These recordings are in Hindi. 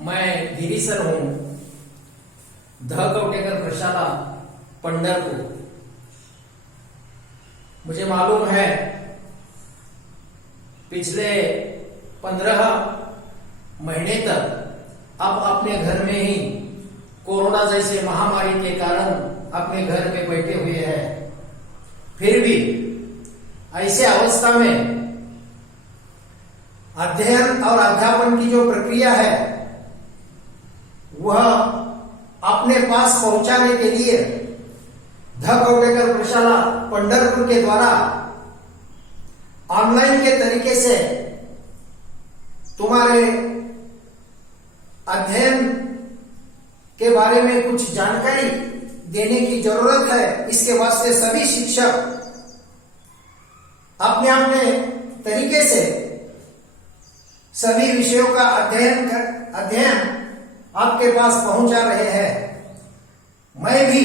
मैं गिरीसर हूं, कवटेकर प्रशाला, पंढरपुर। मुझे मालूम है पिछले 15 महीने तक आप अपने घर में ही कोरोना जैसे महामारी के कारण अपने घर में बैठे हुए हैं। फिर भी ऐसे अवस्था में अध्ययन और अध्यापन की जो प्रक्रिया है वह अपने पास पहुंचाने के लिए कवटेकर प्रशाला पंढरपुर के द्वारा ऑनलाइन के तरीके से तुम्हारे अध्ययन के बारे में कुछ जानकारी देने की जरूरत है। इसके वास्ते सभी शिक्षक अपने अपने तरीके से सभी विषयों का अध्ययन आपके पास पहुंचा रहे हैं। मैं भी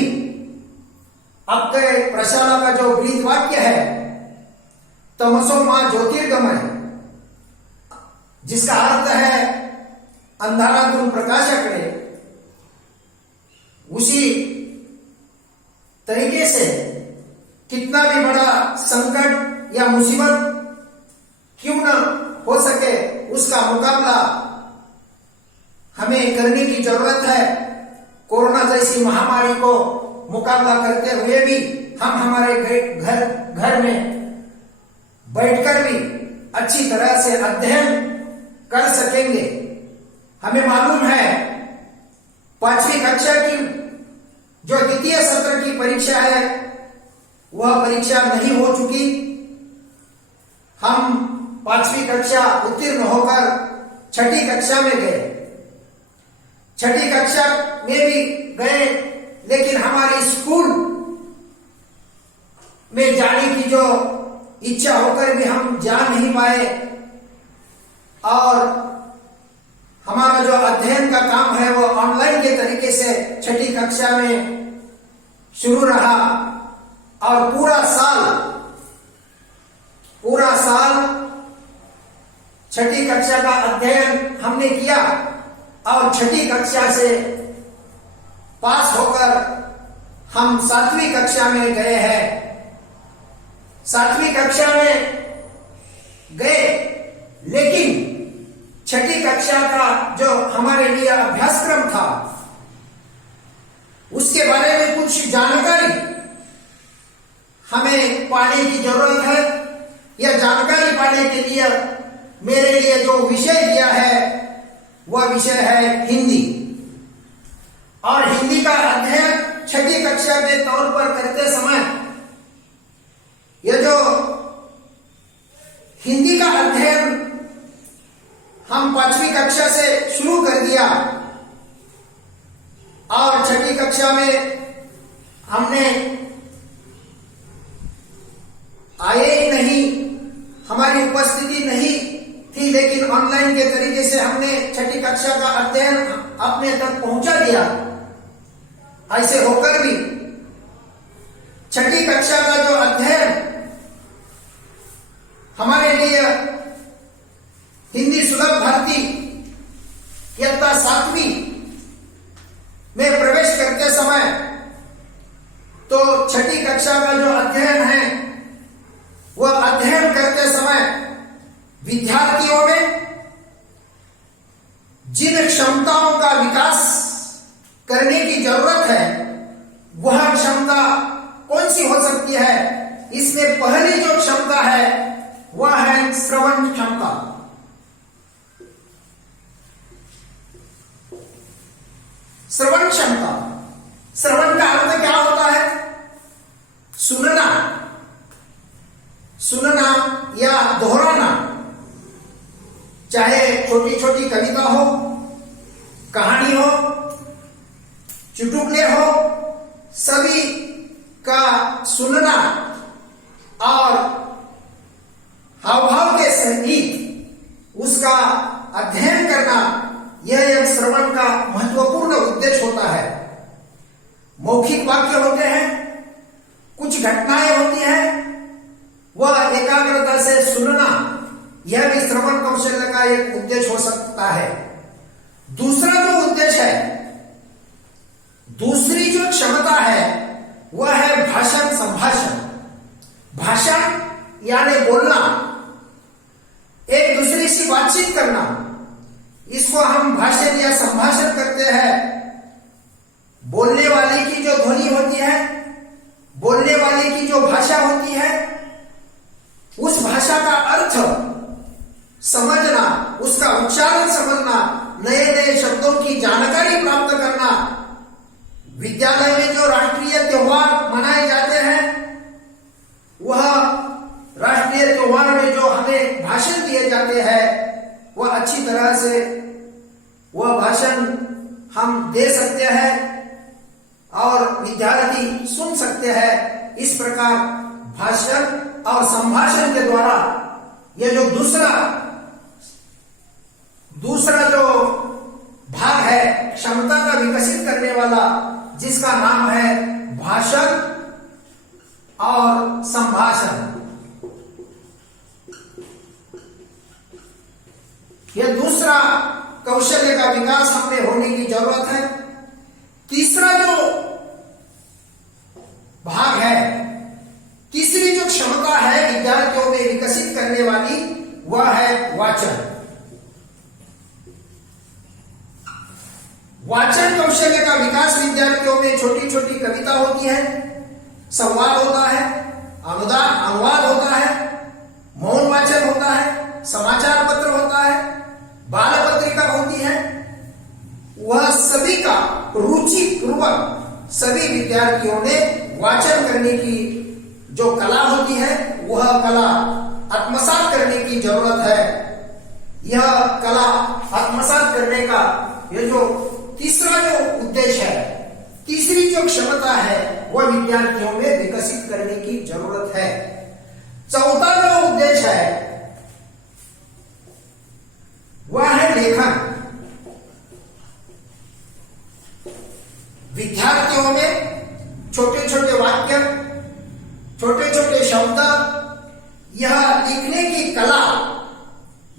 आपके प्रशाला का जो ब्रीज वाक्य है तमसो मां ज्योतिर्गमय, जिसका अर्थ है अंधारा तुम प्रकाश करे, उसी तरीके से कितना भी बड़ा संकट या मुसीबत क्यों न हो सके उसका मुकाबला हमें करने की जरूरत है। कोरोना जैसी महामारी को मुकाबला करते हुए भी हम हमारे घर में बैठकर भी अच्छी तरह से अध्ययन कर सकेंगे। हमें मालूम है 5वीं कक्षा की जो द्वितीय सत्र की परीक्षा है वह परीक्षा नहीं हो चुकी। हम 5वीं कक्षा उत्तीर्ण होकर 6ठी कक्षा में गए। 6ठी कक्षा में भी गए, लेकिन हमारे स्कूल में जाने की जो इच्छा होकर भी हम जा नहीं पाए और हमारा जो अध्ययन का काम है वो ऑनलाइन के तरीके से 6ठी कक्षा में शुरू रहा और पूरा साल 6ठी कक्षा का अध्ययन हमने किया और 6ठी कक्षा से पास होकर हम 7वीं कक्षा में गए हैं। 7वीं कक्षा में गए, लेकिन 6ठी कक्षा का जो हमारे लिए अभ्यासक्रम था उसके बारे में कुछ जानकारी हमें पाने की जरूरत है। यह जानकारी पाने के लिए मेरे लिए जो विषय दिया है वह विषय है हिंदी। और हिंदी का अध्ययन 6ठी कक्षा के तौर पर करते समय यह जो हिंदी का अध्ययन हम 5वीं कक्षा से शुरू कर दिया और 6ठी कक्षा में हमने आए ही नहीं, हमारी उपस्थिति नहीं थी, लेकिन ऑनलाइन के तरीके से हमने 6ठी कक्षा का अध्ययन अपने तक पहुंचा दिया। ऐसे होकर भी 6ठी कक्षा का जो अध्ययन हमारे लिए हिंदी सुलभ भारती इयत्ता 7वीं में प्रवेश करते समय तो 6ठी कक्षा का जो अध्ययन है वह अध्ययन करते समय विद्यार्थियों में जिन क्षमताओं का विकास करने की जरूरत है वह क्षमता कौन सी हो सकती है। इसमें पहली जो क्षमता है वह है श्रवण क्षमता। श्रवण क्षमता, श्रवण का अर्थ क्या होता है? सुनना या दोहराना, चाहे छोटी छोटी कविता हो, कहानी हो, चुटकुले हो, सभी का सुनना और हावभाव के सहित उसका अध्ययन करना, यह एक श्रवण का महत्वपूर्ण उद्देश्य होता है। मौखिक वाक्य होते हैं, कुछ घटनाएं होती हैं, वह एकाग्रता से सुनना, यह भी श्रवण कौशल्य का एक उद्देश्य हो सकता है। दूसरा जो उद्देश्य है, दूसरी जो क्षमता है वह है भाषण संभाषण। भाषण यानी बोलना, एक दूसरे से बातचीत करना, इसको हम भाषण या संभाषण करते हैं। बोलने वाले की जो ध्वनि होती है, बोलने वाले की जो भाषा होती है, उस भाषा का अर्थ समझना, उसका उच्चारण समझना, नए नए शब्दों की जानकारी प्राप्त करना। विद्यालय में जो राष्ट्रीय त्योहार मनाए जाते हैं, वह राष्ट्रीय त्योहार में जो हमें भाषण दिए जाते हैं, वह अच्छी तरह से वह भाषण हम दे सकते हैं और विद्यार्थी सुन सकते हैं। इस प्रकार भाषण और संभाषण के द्वारा यह जो दूसरा जो भाग है क्षमता का विकसित करने वाला, जिसका नाम है भाषण और संभाषण, यह दूसरा कौशल्य का विकास हमें होने की जरूरत है। तीसरा जो भाग है, तीसरी जो क्षमता है विद्यार्थियों में विकसित करने वाली, वह है वाचन। वाचन कौशल्य का विकास विद्यार्थियों में छोटी छोटी कविता होती है, संवाद होता है, अनुवाद होता है, मौन वाचन होता है, समाचार पत्र होता है, बाल पत्रिका होती है। वह सभी का रुचि पूर्वक सभी विद्यार्थियों ने वाचन करने की जो कला होती है, वह कला आत्मसात करने की जरूरत है। यह कला आत्मसात करने का यह जो तीसरा जो उद्देश्य है, तीसरी जो क्षमता है, वह विद्यार्थियों में विकसित करने की जरूरत है। चौथा जो उद्देश्य है वह है लेखन। विद्यार्थियों में छोटे छोटे वाक्य, छोटे छोटे शब्द, यह लिखने की कला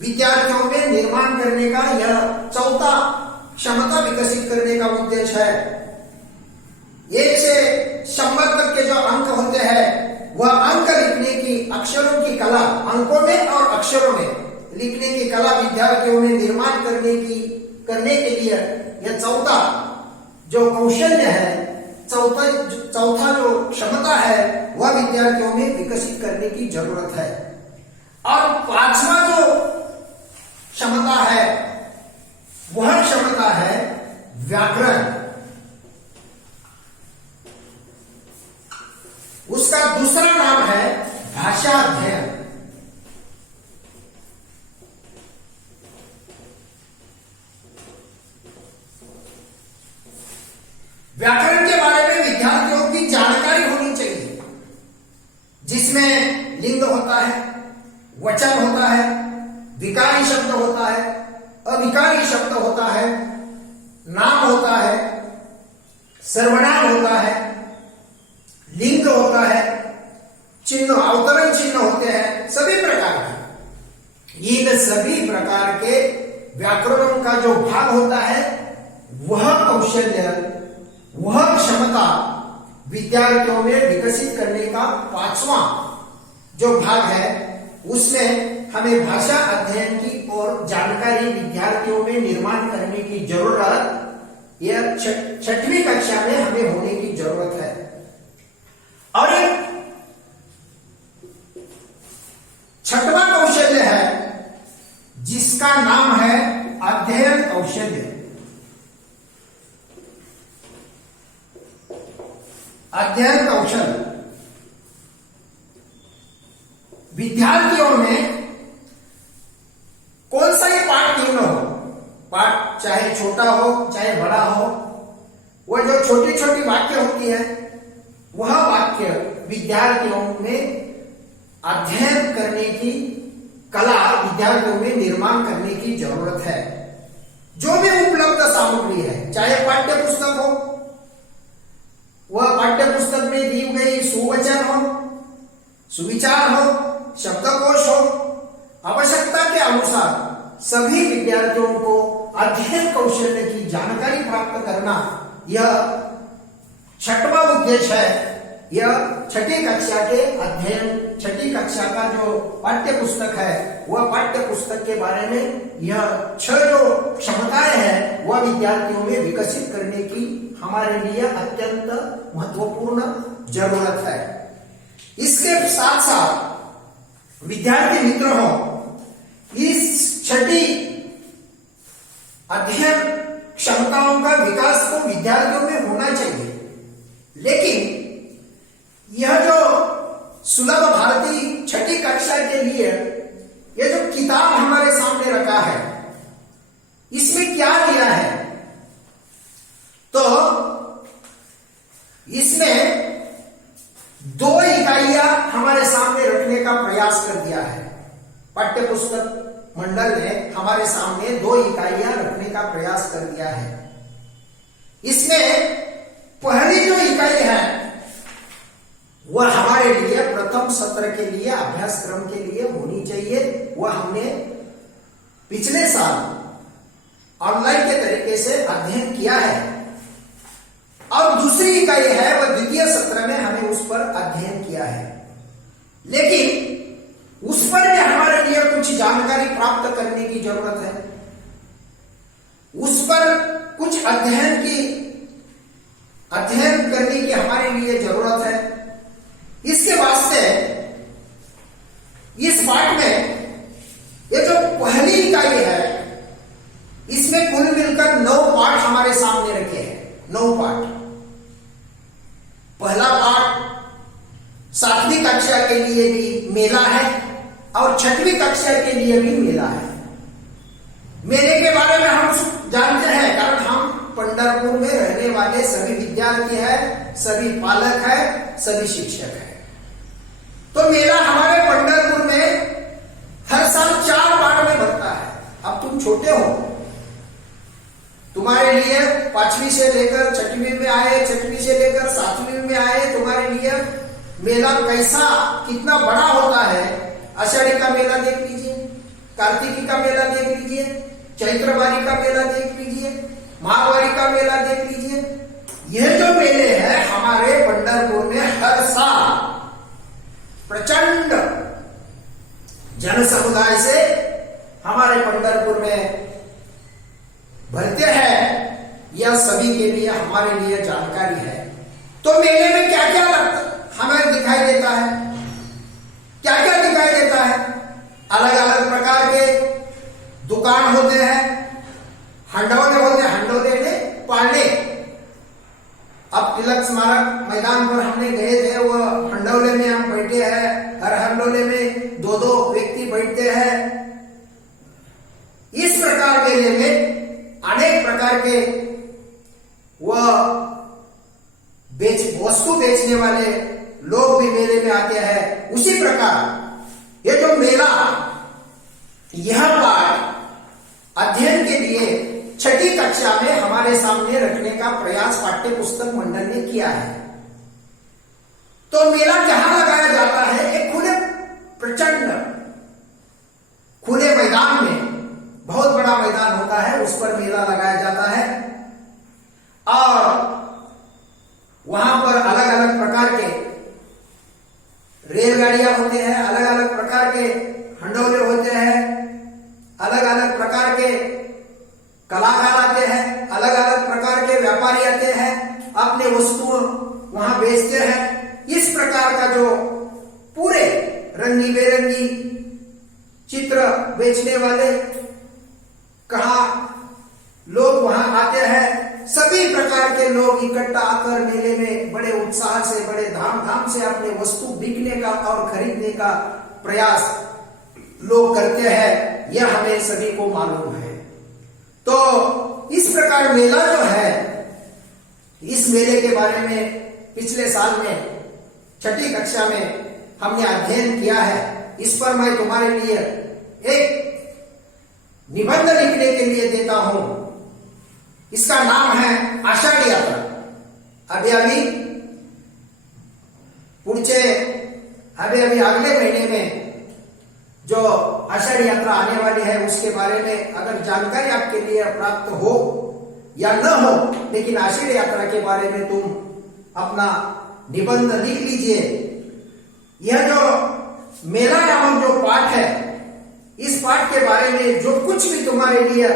विद्यार्थियों में निर्माण करने का यह चौथा क्षमता विकसित करने का उद्देश्य है। 1 से 100 तक के जो अंक होते हैं, वह अंक लिखने की, अक्षरों की कला, अंकों में और अक्षरों में लिखने की कला विद्यार्थियों में निर्माण करने के लिए यह चौथा जो कौशल्य है, चौथा जो क्षमता है, वह विद्यार्थियों में विकसित करने की जरूरत है। और पांचवा जो क्षमता है, वह क्षमता है व्याकरण। उसका दूसरा नाम है भाषा अध्ययन। व्याकरण के बारे में विद्यार्थियों की जानकारी होनी चाहिए, जिसमें लिंग होता है, वचन होता है, विकारी शब्द होता है, अविकारी शब्द होता है, नाम होता है, सर्वनाम होता है, लिंग होता है, चिन्ह, अवतरण चिन्ह होते हैं, सभी प्रकार के। इन सभी प्रकार के व्याकरणों का जो भाग होता है, वह कौशल्य, वह क्षमता विद्यार्थियों में विकसित करने का पांचवा जो भाग है, उसमें हमें भाषा अध्ययन की और जानकारी विद्यार्थियों में निर्माण करने की जरूरत, यह 6वीं कक्षा में हमें होने की जरूरत है। और एक 6वां कौशल्य है, जिसका नाम है अध्ययन कौशल्य। अध्ययन कौशल विद्यार्थियों में कौन सा ही पाठ क्यों न हो, पाठ चाहे छोटा हो चाहे बड़ा हो, वह जो छोटी छोटी वाक्य होती है, वह वाक्य विद्यार्थियों में अध्ययन करने की कला विद्यार्थियों में निर्माण करने की जरूरत है। जो भी उपलब्ध सामग्री है, चाहे पाठ्य पुस्तक हो, वह पाठ्य पुस्तक में दी गई सुवचन हो, सुविचार हो, शब्दकोश हो, आवश्यकता के अनुसार सभी विद्यार्थियों को अध्ययन कौशल्य की जानकारी प्राप्त करना, यह छठवां उद्देश्य है। यह छठी कक्षा के अध्ययन, छठी कक्षा का जो पाठ्य पुस्तक है, वह पाठ्य पुस्तक के बारे में यह 6 जो क्षमताएं हैं वह विद्यार्थियों में विकसित करने की हमारे लिए अत्यंत महत्वपूर्ण जरूरत है। इसके साथ साथ विद्यार्थी मित्रों, इस छठी अध्ययन क्षमताओं का विकास तो विद्यार्थियों में होना चाहिए, लेकिन यह जो सुलभ भारती छठी कक्षा के लिए यह जो किताब हमारे सामने रखा है, इसमें क्या दिया है? तो इसमें 2 इकाइयां हमारे सामने रखने का प्रयास कर दिया है। पाठ्य पुस्तक मंडल ने हमारे सामने 2 इकाइयां रखने का प्रयास कर दिया है। इसमें पहली जो इकाई है वह हमारे लिए प्रथम सत्र के लिए, अभ्यासक्रम के लिए होनी चाहिए। वह हमने पिछले साल ऑनलाइन के तरीके से अध्ययन किया है, और दूसरी इकाई है वह द्वितीय सत्र में हमने उस पर अध्ययन किया है, लेकिन उस पर भी हमारे लिए कुछ जानकारी प्राप्त करने की जरूरत है। उस पर कुछ अध्ययन करने की हमारे लिए जरूरत है। इसके वास्ते इस पाठ में ये जो पहली इकाई है, इसमें कुल मिलकर 9 पाठ हमारे सामने रखे हैं। 9 पाठ। पहला पाठ 7वीं कक्षा के लिए भी मेला है और 6वीं कक्षा के लिए भी मेला है। मेले के बारे में हम जानते हैं, कारण हम पंढरपुर में रहने वाले सभी विद्यार्थी हैं, सभी पालक हैं, सभी शिक्षक हैं। तो मेला हमारे पंढरपुर में हर साल 4 पार्ट में बनता है। अब तुम छोटे हो, तुम्हारे लिए 5वीं से लेकर 6वीं में आए, 6वीं से लेकर 7वीं में आए, तुम्हारे लिए मेला कैसा, कितना बड़ा होता है। आषाढ़ी का मेला देख लीजिए, कार्तिकी का मेला देख लीजिए, चैत्रवारी का मेला देख लीजिए, माघवारी का मेला देख लीजिए। यह जो मेले हैं हमारे पंढरपुर में हर साल प्रचंड जन समुदाय से हमारे पंढरपुर में भरते हैं। यह सभी के लिए हमारे लिए जानकारी है। तो मेले में क्या क्या हमें दिखाई देता है, क्या क्या दिखाई देता है? अलग अलग प्रकार के दुकान होते हैं, हंडोले होते हैं, हंडोले में पाले। अब तिलक स्मारक मैदान पर हमने गए थे, वो हंडोले में हम बैठे हैं, हर हंडोले में 2-2 व्यक्ति बैठते हैं। इस प्रकार मेले में अनेक प्रकार के वह वस्तु बेचने वाले लोग भी मेले में आते हैं। उसी प्रकार ये जो मेला, यह पाठ अध्ययन के लिए 6ठी कक्षा में हमारे सामने रखने का प्रयास पाठ्य पुस्तक मंडल ने किया है। तो मेला कहां लगाया जाता है? एक प्रचंड खुले मैदान में, बहुत बड़ा मैदान होता है, उस पर मेला लगाया जाता है। और वहां पर अलग अलग प्रकार के रेलगाड़ियां होते हैं, अलग अलग प्रकार के हंडोले होते हैं, अलग अलग प्रकार के कलाकार आते हैं, अलग अलग प्रकार के व्यापारी आते हैं, अपने वस्तुओं वहां बेचते हैं। इस प्रकार का जो पूरे रंगी बेरंगी चित्र बेचने वाले कहा लोग वहां आते हैं। सभी प्रकार के लोग इकट्ठा आकर मेले में बड़े उत्साह से, बड़े धाम से अपने वस्तु बिकने का और खरीदने का प्रयास लोग करते हैं। यह हमें सभी को मालूम है। तो इस प्रकार मेला जो है, इस मेले के बारे में पिछले साल में 6ठी कक्षा में हमने अध्ययन किया है। इस पर मैं तुम्हारे लिए एक निबंध लिखने के लिए देता हूं। इसका नाम है आषाढ़ी यात्रा। अभी अगले महीने में जो आषाढ़ यात्रा आने वाली है उसके बारे में अगर जानकारी आपके लिए प्राप्त हो या न हो, लेकिन आषाढ़ यात्रा के बारे में तुम अपना निबंध लिख लीजिए। यह जो मेला नामक जो पाठ है, इस पाठ के बारे में जो कुछ भी तुम्हारे लिए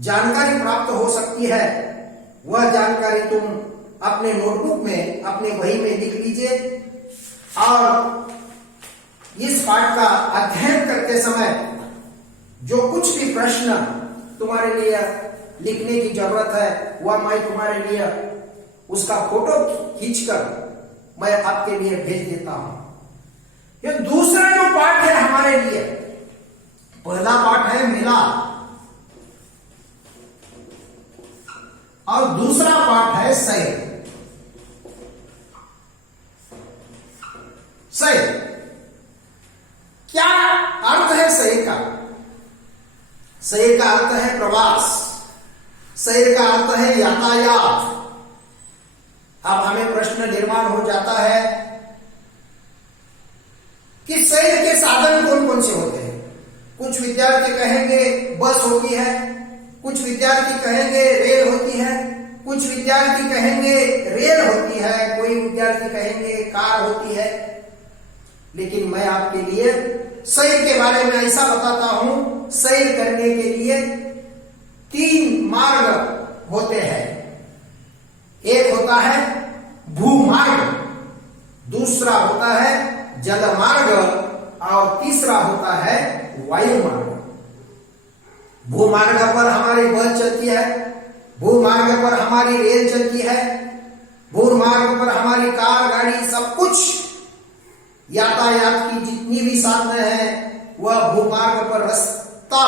जानकारी प्राप्त हो सकती है, वह जानकारी तुम अपने नोटबुक में, अपने बही में लिख लीजिए। और इस पाठ का अध्ययन करते समय जो कुछ भी प्रश्न तुम्हारे लिए लिखने की जरूरत है, वह मैं तुम्हारे लिए उसका फोटो खींचकर मैं आपके लिए भेज देता हूं। ये दूसरा जो पाठ है हमारे लिए, पहला पाठ है मेला और दूसरा पाठ है सैर। सैर क्या अर्थ है सैर का? सैर का अर्थ है प्रवास, सैर का अर्थ है यातायात। अब हमें प्रश्न निर्माण हो जाता है कि सैर के साधन कौन कौन से होते हैं। कुछ विद्यार्थी कहेंगे बस होती है, कुछ विद्यार्थी कहेंगे रेल होती है, कुछ विद्यार्थी कहेंगे रेल होती है, कोई विद्यार्थी कहेंगे कार होती है। लेकिन मैं आपके लिए सैर के बारे में ऐसा बताता हूं, सैर करने के लिए 3 मार्ग होते हैं। एक होता है भूमार्ग, दूसरा होता है जल मार्ग और तीसरा होता है वायु मार्ग। भूमार्ग पर हमारी बस चलती है, भूमार्ग पर हमारी रेल चलती है, भूमार्ग पर हमारी कार गाड़ी सब कुछ यातायात की जितनी भी साधन है वह भूमार्ग पर रास्ता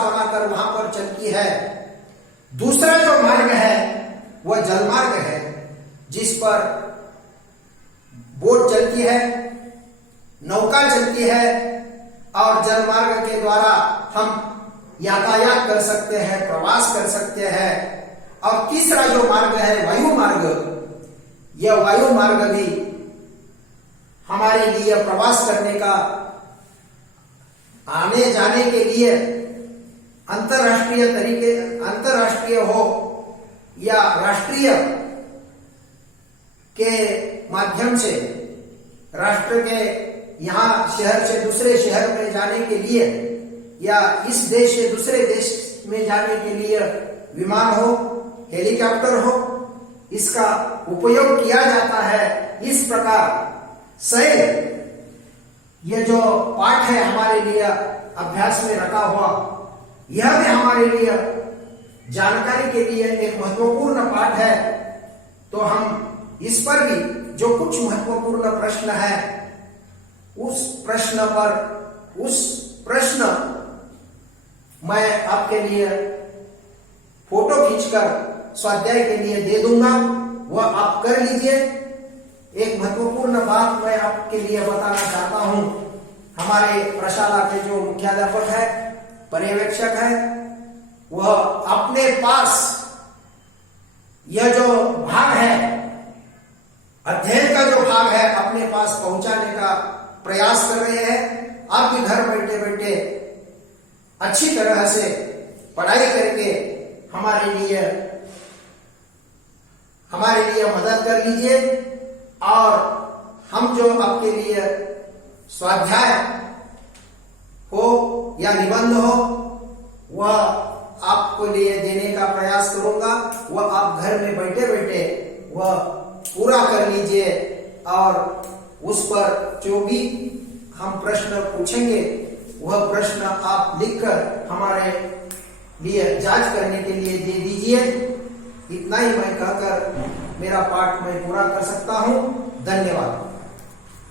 बनाकर वहां पर चलती है। दूसरा जो मार्ग है वह जलमार्ग है, जिस पर बोट चलती है, नौका चलती है और जलमार्ग के द्वारा हम यातायात कर सकते हैं, प्रवास कर सकते हैं। और तीसरा जो मार्ग है वायु मार्ग, यह वायु मार्ग भी हमारे लिए प्रवास करने का, आने जाने के लिए अंतरराष्ट्रीय हो या राष्ट्रीय के माध्यम से, राष्ट्र के यहां शहर से दूसरे शहर में जाने के लिए या इस देश से दूसरे देश में जाने के लिए विमान हो, हेलीकॉप्टर हो, इसका उपयोग किया जाता है। इस प्रकार सैर, यह जो पाठ है हमारे लिए अभ्यास में रखा हुआ, यह भी हमारे लिए जानकारी के लिए एक महत्वपूर्ण पाठ है। तो हम इस पर भी जो कुछ महत्वपूर्ण प्रश्न है, उस प्रश्न मैं आपके लिए फोटो खींचकर स्वाध्याय के लिए दे दूंगा, वह आप कर लीजिए। एक महत्वपूर्ण बात मैं आपके लिए बताना चाहता हूं, हमारे प्रशाला के जो मुख्याध्यापक है, पर्यवेक्षक है, वह अपने पास यह जो भाग है, अध्ययन का जो भाग है, अपने पास पहुंचाने का प्रयास कर रहे हैं। आप भी घर बैठे बैठे अच्छी तरह से पढ़ाई करके हमारे लिए मदद कर लीजिए। और हम जो आपके लिए स्वाध्याय हो या निबंध हो, वह आपको लिए देने का प्रयास करूंगा। वह आप घर में बैठे बैठे वह पूरा कर लीजिए और उस पर जो भी हम प्रश्न पूछेंगे, वह प्रश्न आप लिखकर हमारे लिए जांच करने के लिए दे दीजिए। इतना ही मैं कहकर मेरा पाठ मैं पूरा कर सकता हूं। धन्यवाद।